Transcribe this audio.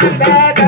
I'm baby.